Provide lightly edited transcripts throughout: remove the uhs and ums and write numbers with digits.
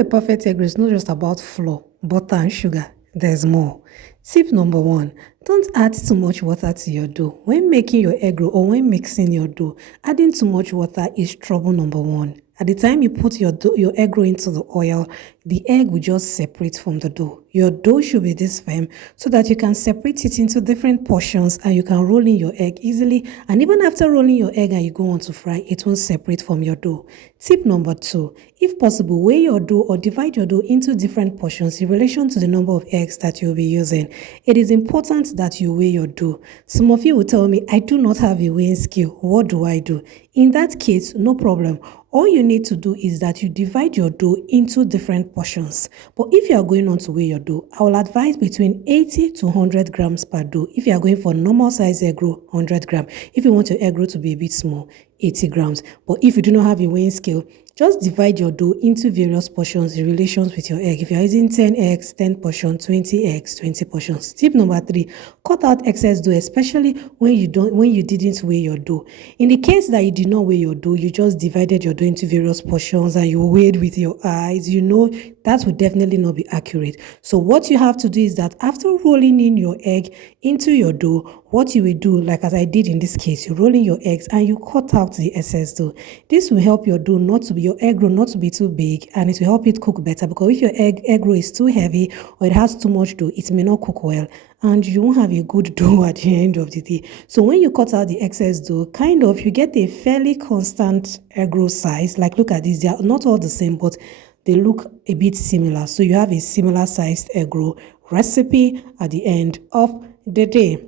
a perfect egg roll is not just about flour, butter, and sugar. There's more. Tip number 1. Don't add too much water to your dough. When making your egg roll or when mixing your dough, adding too much water is trouble number 1. At the time you put your egg roll into the oil, the egg will just separate from the dough. Your dough should be this firm so that you can separate it into different portions and you can roll in your egg easily. And even after rolling your egg and you go on to fry, it won't separate from your dough. Tip number 2. If possible, weigh your dough or divide your dough into different portions in relation to the number of eggs that you'll be using. It is important that you weigh your dough. Some of you will tell me, I do not have a weighing scale. What do I do? In that case, no problem. All you need to do is that you divide your dough into different portions. But if you are going on to weigh your dough, I will advise between 80 to 100 grams per dough. If you are going for normal size egg roll, 100 grams. If you want your egg roll to be a bit small, 80 grams. But if you do not have a weighing scale, just divide your dough into various portions in relation with your egg. If you are using 10 eggs, 10 portions, 20 eggs, 20 portions. Tip number 3, cut out excess dough, especially when you didn't weigh your dough. In the case that you did not weigh your dough, you just divided your dough into various portions and you weighed with your eyes, that would definitely not be accurate. So what you have to do is that after rolling in your egg into your dough, what you will do, like as I did in this case, you roll in your eggs and you cut out the excess dough. This will help your egg roll not to be too big, and it will help it cook better, because if your egg roll is too heavy or it has too much dough, it may not cook well and you won't have a good dough at the end of the day. So when you cut out the excess dough, you get a fairly constant egg roll size. Like look at this, they are not all the same, but they look a bit similar. So you have a similar sized egg roll recipe at the end of the day.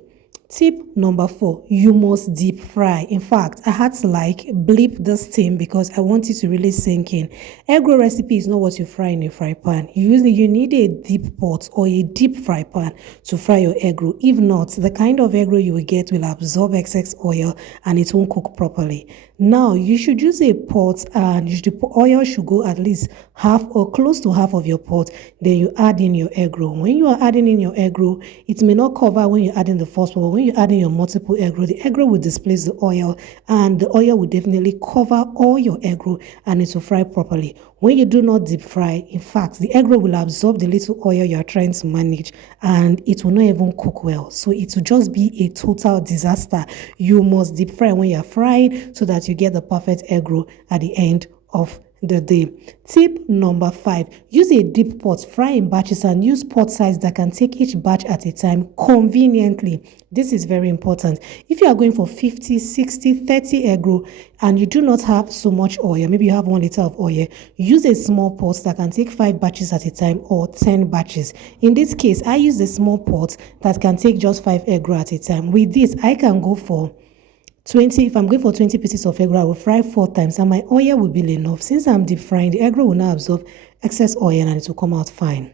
Tip number 4, you must deep fry. In fact, I had to bleep this thing because I want it to really sink in. Egg roll recipe is not what you fry in a fry pan. You need a deep pot or a deep fry pan to fry your egg roll. If not, the kind of egg roll you will get will absorb excess oil and it won't cook properly. Now, you should use a pot and the oil should go at least half or close to half of your pot. Then you add in your egg roll. When you are adding in your egg roll, it may not cover when you add in the first one, but when you add in your multiple egg roll, the egg roll will displace the oil and the oil will definitely cover all your egg roll and it will fry properly. When you do not deep fry, in fact, the egg roll will absorb the little oil you are trying to manage and it will not even cook well. So it will just be a total disaster. You must deep fry when you are frying so that you get the perfect egg roll at the end of the day. Tip number 5, use a deep pot, fry in batches and use pot size that can take each batch at a time conveniently. This is very important. If you are going for 50, 60, 30 egg roll and you do not have so much oil, maybe you have 1 liter of oil, use a small pot that can take 5 batches at a time or 10 batches. In this case, I use a small pot that can take just 5 egg roll at a time. With this, I can go for 20. If I'm going for 20 pieces of egg roll, I will fry 4 times and my oil will be enough. Since I'm deep frying, the egg roll will not absorb excess oil and it will come out fine.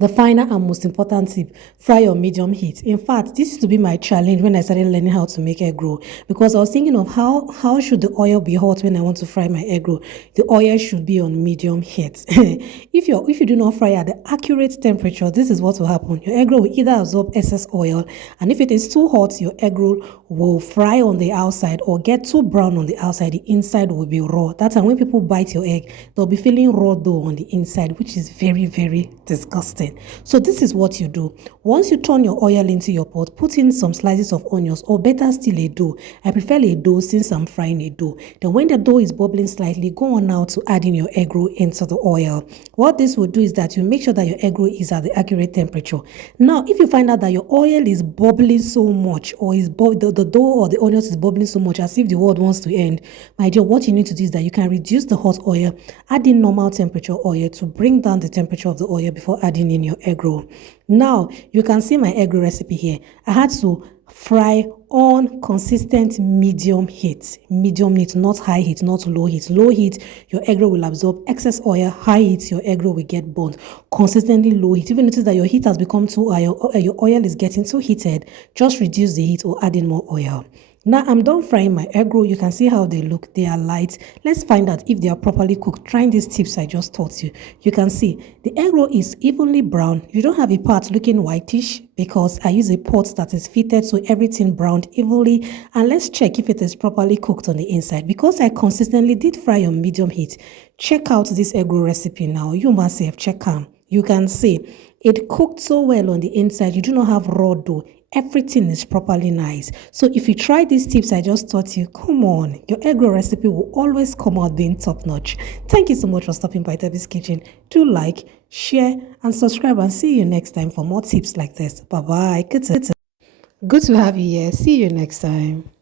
The final and most important tip, fry on medium heat. In fact, this used to be my challenge when I started learning how to make egg roll, because I was thinking of how should the oil be hot when I want to fry my egg roll. The oil should be on medium heat. If you do not fry at the accurate temperature, this is what will happen. Your egg roll will either absorb excess oil, and if it is too hot, your egg roll will fry on the outside or get too brown on the outside. The inside will be raw. That's when people bite your egg, they'll be feeling raw dough on the inside, which is very, very disgusting. So this is what you do. Once you turn your oil into your pot, put in some slices of onions, or better still a dough. I prefer a dough since I'm frying a dough. Then when the dough is bubbling slightly, go on now to add in your egg roll into the oil. What this will do is that you make sure that your egg roll is at the accurate temperature. Now, if you find out that your oil is bubbling so much, or the dough or the onions is bubbling so much as if the world wants to end, my dear, what you need to do is that you can reduce the hot oil, add in normal temperature oil to bring down the temperature of the oil before adding in your egg roll. Now, you can see my egg roll recipe here. I had to fry on consistent medium heat. Medium heat, not high heat, not low heat. Low heat, your egg roll will absorb excess oil. High heat, your egg roll will get burnt. Consistently low heat. If you notice that your heat has become too high, your oil is getting too heated, just reduce the heat or add in more oil. Now I'm done frying my egg roll. You can see how they look. They are light. Let's find out if they are properly cooked. Trying these tips I just taught you. You can see the egg roll is evenly brown. You don't have a part looking whitish because I use a pot that is fitted so everything browned evenly. And let's check if it is properly cooked on the inside. Because I consistently did fry on medium heat. Check out this egg roll recipe now. You must have check out. You can see it cooked so well on the inside. You do not have raw dough. Everything is properly nice. So if you try these tips I just taught you, come on, your egg roll recipe will always come out being top notch. Thank you so much for stopping by Debbie's Kitchen. Do like, share, and subscribe, and see you next time for more tips like this. Bye bye. Good to have you here. See you next time.